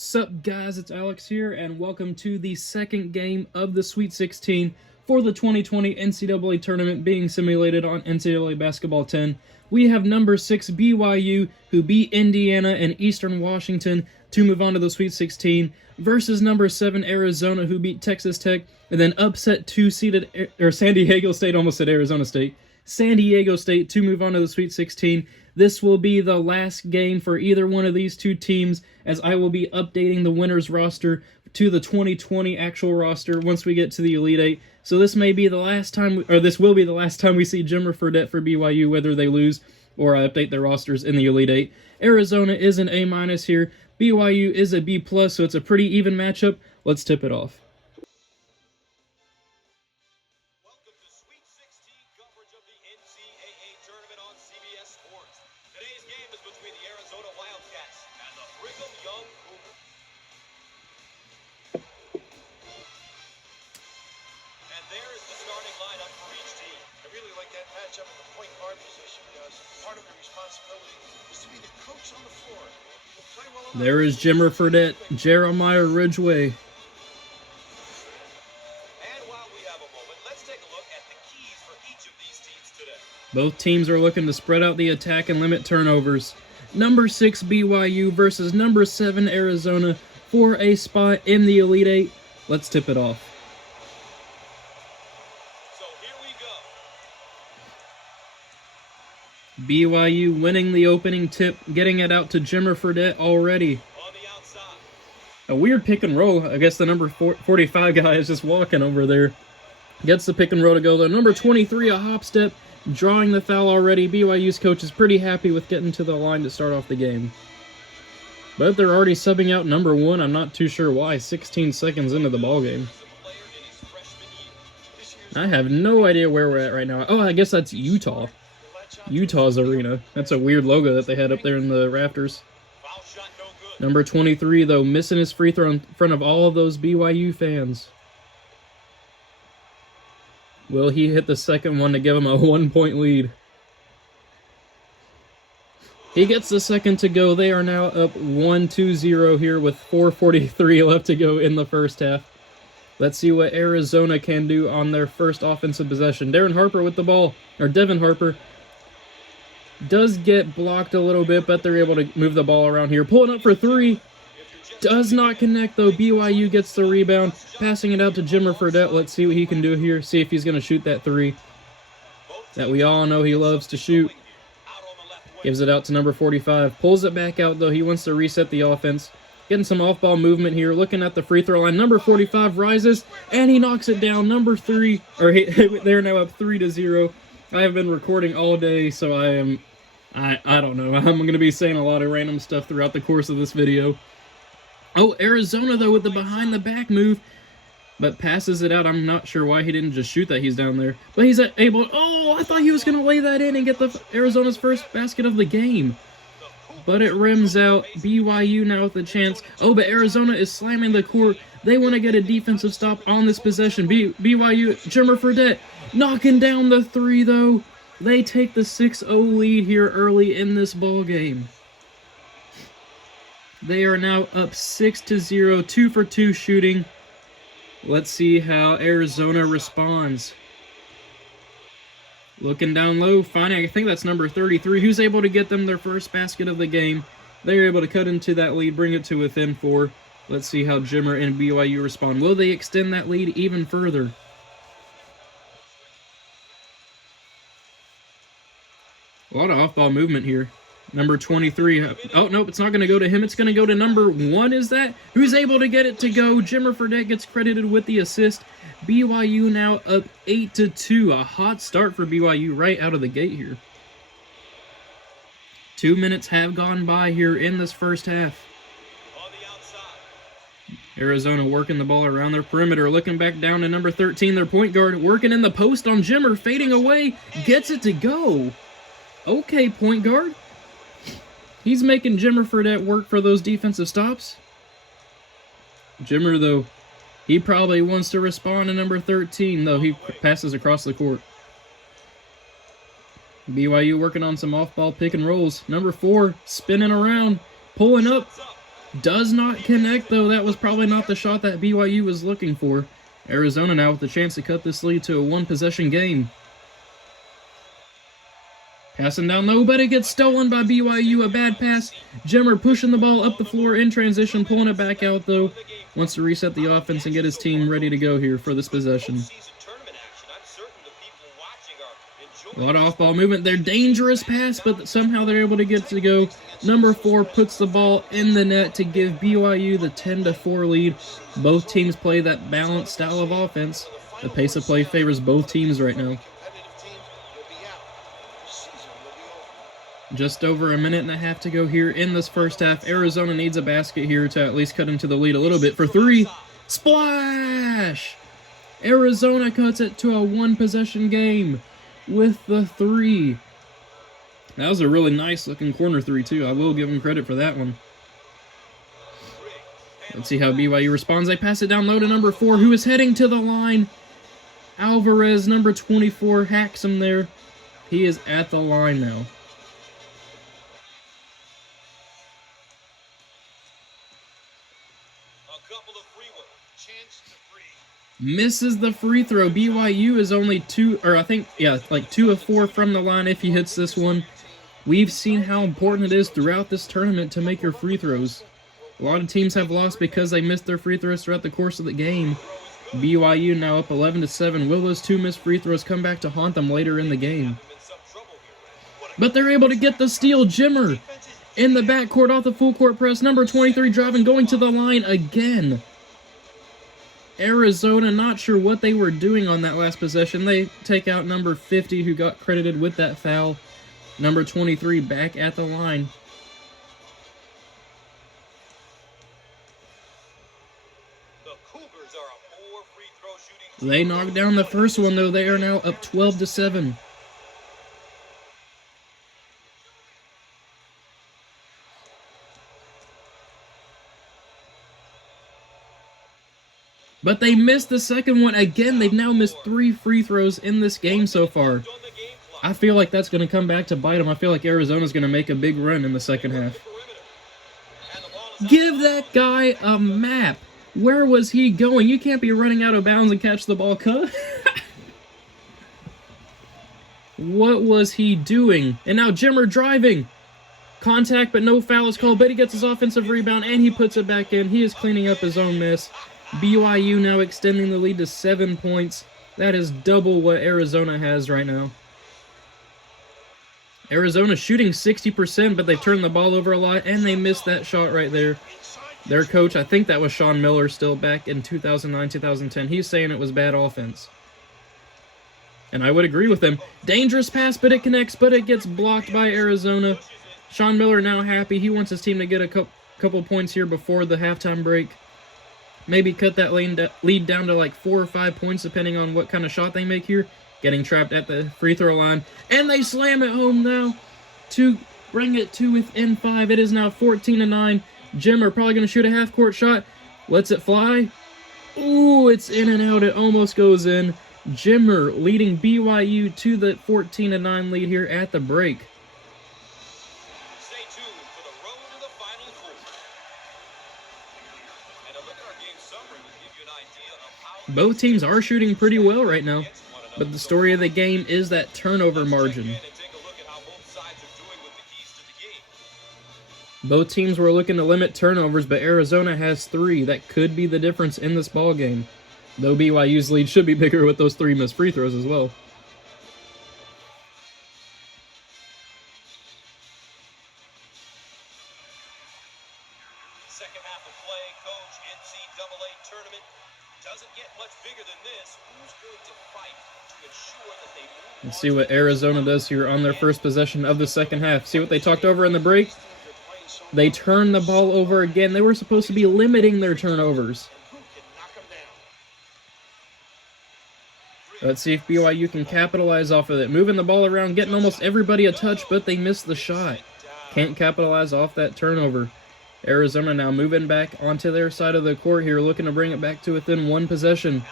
Sup guys, it's Alex here, and welcome to the second game of the Sweet 16 for the 2020 NCAA tournament being simulated on NCAA Basketball 10. We have number 6 BYU, who beat Indiana and Eastern Washington to move on to the Sweet 16, versus number 7 Arizona, who beat Texas Tech and then upset 2-seeded San Diego State, almost said Arizona State, San Diego State to move on to the Sweet 16. This will be the last game for either one of these two teams, as I will be updating the winners roster to the 2020 actual roster once we get to the Elite Eight. So this may be the last time, or this will be the last time we see Jimmer Fredette for BYU, whether they lose or I update their rosters in the Elite Eight. Arizona is an A- here. BYU is a B+, so it's a pretty even matchup. Let's tip it off. Welcome to Sweet 16 coverage of the NCAA tournament on CBS Sports. Today's game is between the Arizona Wildcats and the Brigham Young Cougars. And there is the starting lineup for each team. I really like that matchup at the point guard position because part of the responsibility is to be the coach on the floor. Play well enough. There is Jimmer Fredette, Jeremiah Ridgway. And while we have a moment, let's take a look at the keys for each of these teams today. Both teams are looking to spread out the attack and limit turnovers. Number 6 BYU versus number 7 Arizona for a spot in the Elite Eight. Let's tip it off. So here we go. BYU winning the opening tip, getting it out to Jimmer Fredette already. On the outside. A weird pick and roll. I guess the number 45 guy is just walking over there. Gets the pick and roll to go though. Number 23, a hop step, drawing the foul already. BYU's coach is pretty happy with getting to the line to start off the game. But they're already subbing out number 1. I'm not too sure why. 16 seconds into the ball game. I have no idea where we're at right now. Oh, I guess that's Utah. Utah's arena. That's a weird logo that they had up there in the rafters. Foul shot no good. Number 23, though, missing his free throw in front of all of those BYU fans. Will he hit the second one to give him a 1-point lead? He gets the second to go. They are now up 1-2-0 here with 4:43 left to go in the first half. Let's see what Arizona can do on their first offensive possession. Devin Harper does get blocked a little bit, but they're able to move the ball around here. Pulling up for 3. Does not connect, though. BYU gets the rebound. Passing it out to Jimmer Fredette. Let's see what he can do here. See if he's going to shoot that 3 that we all know he loves to shoot. Gives it out to number 45. Pulls it back out, though. He wants to reset the offense. Getting some off-ball movement here. Looking at the free throw line. Number 45 rises, and he knocks it down. Number 3, they're now up 3-0. I have been recording all day, so I don't know. I'm going to be saying a lot of random stuff throughout the course of this video. Oh, Arizona, though, with the behind-the-back move, but passes it out. I'm not sure why he didn't just shoot that. He's down there. But he's able... Oh, I thought he was going to lay that in and get the Arizona's first basket of the game. But it rims out. BYU now with a chance. Oh, but Arizona is slamming the court. They want to get a defensive stop on this possession. BYU, Jimmer Fredette, knocking down the 3, though. They take the 6-0 lead here early in this ball game. They are now up 6-0, 2 for 2 shooting. Let's see how Arizona responds. Looking down low, finding, I think that's number 33, who's able to get them their first basket of the game. They're able to cut into that lead, bring it to within 4. Let's see how Jimmer and BYU respond. Will they extend that lead even further? A lot of off-ball movement here. Number 23. Oh, nope, it's not going to go to him. It's going to go to number 1, is that? Who's able to get it to go? Jimmer Fredette gets credited with the assist. BYU now up 8-2. A hot start for BYU right out of the gate here. 2 minutes have gone by here in this first half. On the outside. Arizona working the ball around their perimeter. Looking back down to number 13, their point guard. Working in the post on Jimmer. Fading away. Gets it to go. Okay, point guard. He's making Jimmer Fredette work for those defensive stops. Jimmer, though, he probably wants to respond to number 13, though he passes across the court. BYU working on some off-ball pick and rolls. Number 4 spinning around, pulling up. Does not connect, though. That was probably not the shot that BYU was looking for. Arizona now with the chance to cut this lead to a one-possession game. Passing down low, but it gets stolen by BYU. A bad pass. Jimmer pushing the ball up the floor in transition, pulling it back out, though. Wants to reset the offense and get his team ready to go here for this possession. A lot of off-ball movement there. Dangerous pass, but somehow they're able to get to go. Number 4 puts the ball in the net to give BYU the 10-4 lead. Both teams play that balanced style of offense. The pace of play favors both teams right now. Just over a minute and a half to go here in this first half. Arizona needs a basket here to at least cut into the lead a little bit. For 3, splash! Arizona cuts it to a one-possession game with the 3. That was a really nice looking corner 3 too. I will give them credit for that one. Let's see how BYU responds. They pass it down low to number 4, who is heading to the line. Alvarez, number 24, hacks him there. He is at the line now. Misses the free throw. BYU is only 2 of 4 from the line if he hits this one. We've seen how important it is throughout this tournament to make your free throws. A lot of teams have lost because they missed their free throws throughout the course of the game. BYU now up 11-7. Will those 2 missed free throws come back to haunt them later in the game? But they're able to get the steal. Jimmer in the backcourt off the full court press. Number 23 driving, going to the line again. Arizona, not sure what they were doing on that last possession. They take out number 50, who got credited with that foul. Number 23 back at the line. They knocked down the first one, though. They are now up 12-7. But they missed the second one again. They've now missed 3 free throws in this game so far. I feel like that's going to come back to bite them. I feel like Arizona's going to make a big run in the second half. Give that guy a map. Where was he going? You can't be running out of bounds and catch the ball, cut. What was he doing? And now Jimmer driving. Contact, but no foul is called. But he gets his offensive rebound, and he puts it back in. He is cleaning up his own miss. BYU now extending the lead to 7 points. That is double what Arizona has right now. Arizona shooting 60%, but they turned the ball over a lot, and they missed that shot right there. Their coach, I think that was Sean Miller, still back in 2009, 2010. He's saying it was bad offense. And I would agree with him. Dangerous pass, but it connects, but it gets blocked by Arizona. Sean Miller now happy. He wants his team to get a couple points here before the halftime break. Maybe cut that lead down to like 4 or 5 points, depending on what kind of shot they make here. Getting trapped at the free throw line. And they slam it home now to bring it to within 5. It is now 14-9. Jimmer probably going to shoot a half-court shot. Lets it fly. Ooh, it's in and out. It almost goes in. Jimmer leading BYU to the 14-9 lead here at the break. Stay tuned for the road to the Final Four. And a look at our game summary will give you an idea of how Both teams are shooting pretty well right now, but the story of the game is that turnover margin. Both teams were looking to limit turnovers, but Arizona has 3. That could be the difference in this ball game. Though BYU's lead should be bigger with those 3 missed free throws as well. Second half of play, coach, NCAA tournament. Doesn't get much bigger than this. Who's going to fight to ensure that they move? Let's see what Arizona does here on their first possession of the second half. See what they talked over in the break? They turned the ball over again. They were supposed to be limiting their turnovers. Let's see if BYU can capitalize off of it. Moving the ball around, getting almost everybody a touch, but they missed the shot. Can't capitalize off that turnover. Arizona now moving back onto their side of the court here, looking to bring it back to within 1 possession.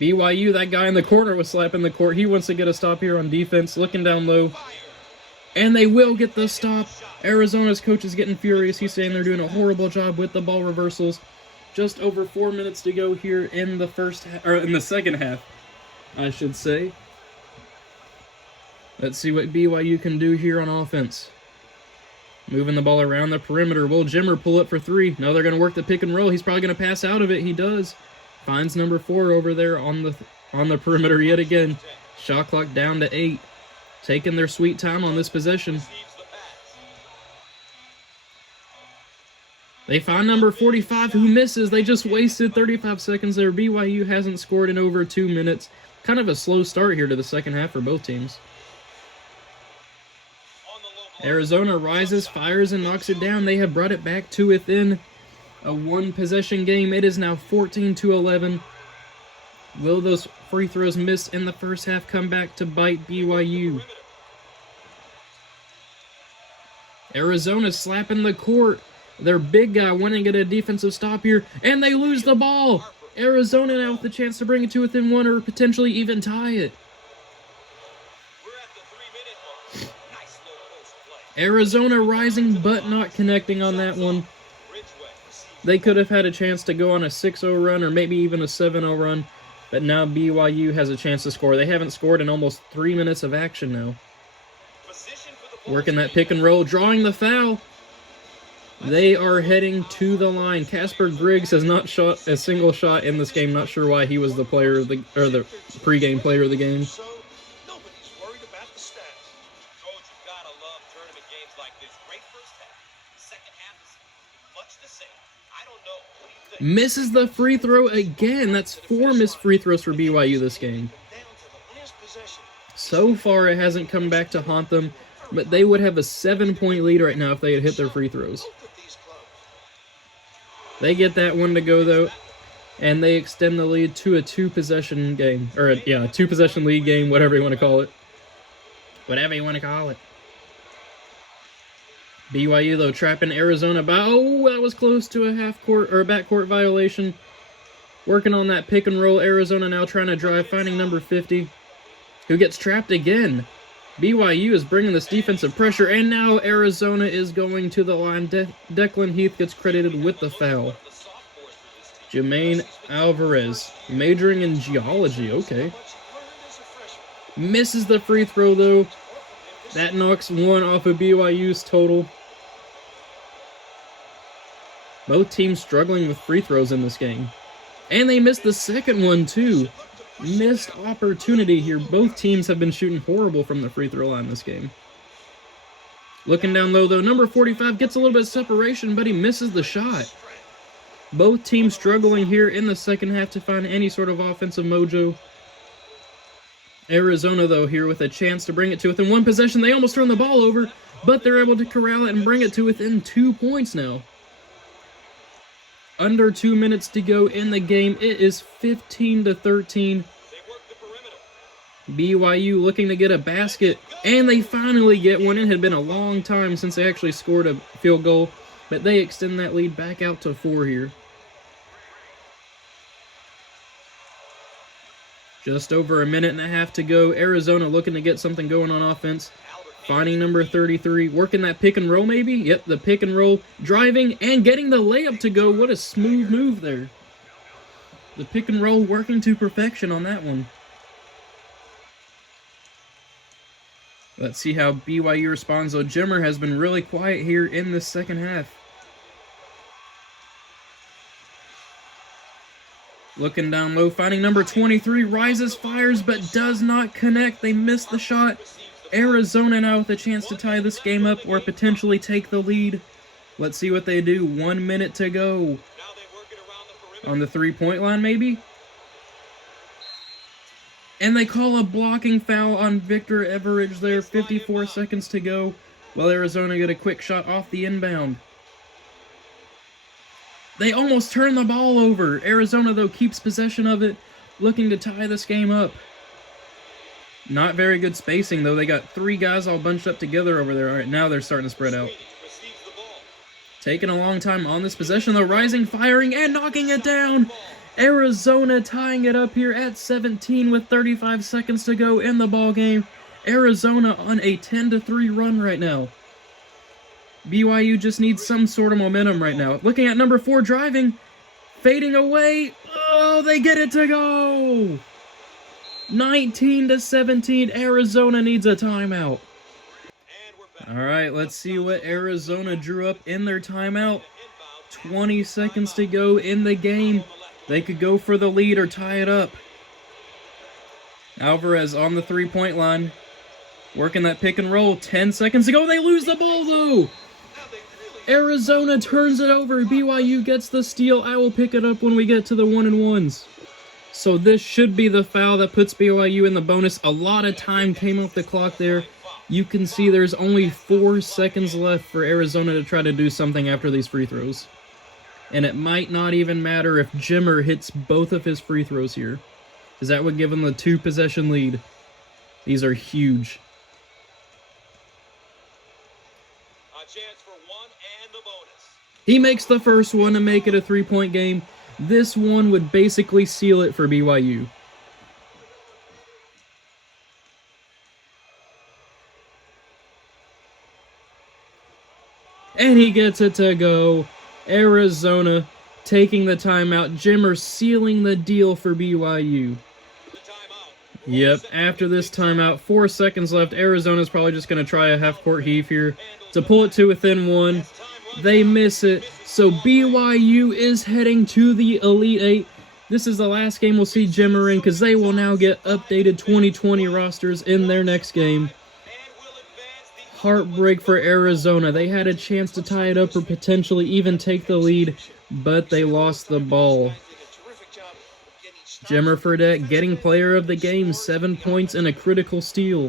BYU, that guy in the corner was slapping the court. He wants to get a stop here on defense. Looking down low. And they will get the stop. Arizona's coach is getting furious. He's saying they're doing a horrible job with the ball reversals. Just over 4 minutes to go here in the in the second half, I should say. Let's see what BYU can do here on offense. Moving the ball around the perimeter. Will Jimmer pull up for three? No, they're going to work the pick and roll. He's probably going to pass out of it. He does. Finds number 4 over there on the perimeter yet again. Shot clock down to 8. Taking their sweet time on this possession. They find number 45 who misses. They just wasted 35 seconds there. BYU hasn't scored in over 2 minutes. Kind of a slow start here to the second half for both teams. Arizona rises, fires, and knocks it down. They have brought it back to within a one-possession game. It is now 14-11. Will those free throws missed in the first half come back to bite BYU? Arizona slapping the court. Their big guy wanting to get a defensive stop here, and they lose the ball. Arizona now with the chance to bring it to within one or potentially even tie it. Arizona rising but not connecting on that one. They could have had a chance to go on a 6-0 run or maybe even a 7-0 run, but now BYU has a chance to score. They haven't scored in almost 3 minutes of action now. Working that pick and roll, drawing the foul. They are heading to the line. Casper Griggs has not shot a single shot in this game. Not sure why he was the player of the pregame player of the game. Nobody's worried about the stats. Coach, you gotta love tournament games like this. Great first half. Second half is much the same. I don't know. What do you think? Misses the free throw again. That's 4 missed free throws for BYU this game. Down to the last possession. So far, it hasn't come back to haunt them, but they would have a 7-point lead right now if they had hit their free throws. Both of these clubs. They get that one to go, though, and they extend the lead to a 2-possession game. Or, a 2-possession lead game, whatever you want to call it. Whatever you want to call it. BYU, though, trapping Arizona by... Oh, that was close to a backcourt violation. Working on that pick and roll. Arizona now trying to drive, finding number 50, who gets trapped again. BYU is bringing this defensive pressure, and now Arizona is going to the line. Declan Heath gets credited with the foul. Jermaine Alvarez, majoring in geology, okay. Misses the free throw, though. That knocks one off of BYU's total. Both teams struggling with free throws in this game. And they missed the second one, too. Missed opportunity here. Both teams have been shooting horrible from the free throw line this game. Looking down low, though, number 45 gets a little bit of separation, but he misses the shot. Both teams struggling here in the second half to find any sort of offensive mojo. Arizona, though, here with a chance to bring it to within one possession. They almost turn the ball over, but they're able to corral it and bring it to within 2 points now. Under 2 minutes to go in the game. It is 15-13. BYU looking to get a basket, and they finally get one. It had been a long time since they actually scored a field goal, but they extend that lead back out to 4 here. Just over a minute and a half to go. Arizona looking to get something going on offense. Finding number 33, working that pick and roll maybe? Yep, the pick and roll, driving and getting the layup to go. What a smooth move there. The pick and roll working to perfection on that one. Let's see how BYU responds, though. Jimmer has been really quiet here in the second half. Looking down low, finding number 23, rises, fires, but does not connect. They missed the shot. Arizona now with a chance to tie this game up or potentially take the lead. Let's see what they do. 1 minute to go. On the three-point line, maybe? And they call a blocking foul on Victor Everidge there. 54 seconds to go. Well, Arizona get a quick shot off the inbound. They almost turn the ball over. Arizona, though, keeps possession of it, looking to tie this game up. Not very good spacing, though. They got 3 guys all bunched up together over there. All right, now they're starting to spread out. Taking a long time on this possession, though. Rising, firing, and knocking it down. Arizona tying it up here at 17 with 35 seconds to go in the ball game. Arizona on a 10-3 run right now. BYU just needs some sort of momentum right now. Looking at number 4 driving, fading away. Oh, they get it to go. 19-17. Arizona needs a timeout. All right, let's see what Arizona drew up in their timeout. 20 seconds to go in the game. They could go for the lead or tie it up. Alvarez on the three-point line. Working that pick and roll. 10 seconds to go. They lose the ball, though. Arizona turns it over. BYU gets the steal. I will pick it up when we get to the 1-and-1s. So this should be the foul that puts BYU in the bonus. A lot of time came off the clock there. You can see there's only 4 seconds left for Arizona to try to do something after these free throws. And it might not even matter if Jimmer hits both of his free throws here, because that would give him the 2-possession lead. These are huge. A chance for one and the bonus. He makes the first one to make it a 3-point game. This one would basically seal it for BYU. And he gets it to go. Arizona taking the timeout. Jimmer sealing the deal for BYU. Yep, after this timeout, 4 seconds left. Arizona's probably just going to try a half-court heave here to pull it to within 1. They miss it, so BYU is heading to the Elite 8. This is the last game we'll see Jimmer in, because they will now get updated 2020 rosters in their next game. Heartbreak for Arizona. They had a chance to tie it up or potentially even take the lead, but they lost the ball. Jimmer Fredette getting player of the game, 7 points and a critical steal.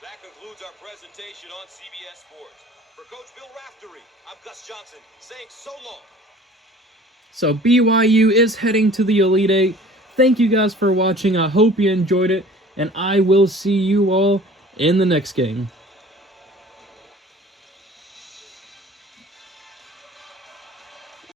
That concludes our presentation on CBS Sports. For Coach Bill Raftery, I'm Gus Johnson saying so long. So BYU is heading to the Elite 8. Thank you guys for watching. I hope you enjoyed it, and I will see you all in the next game.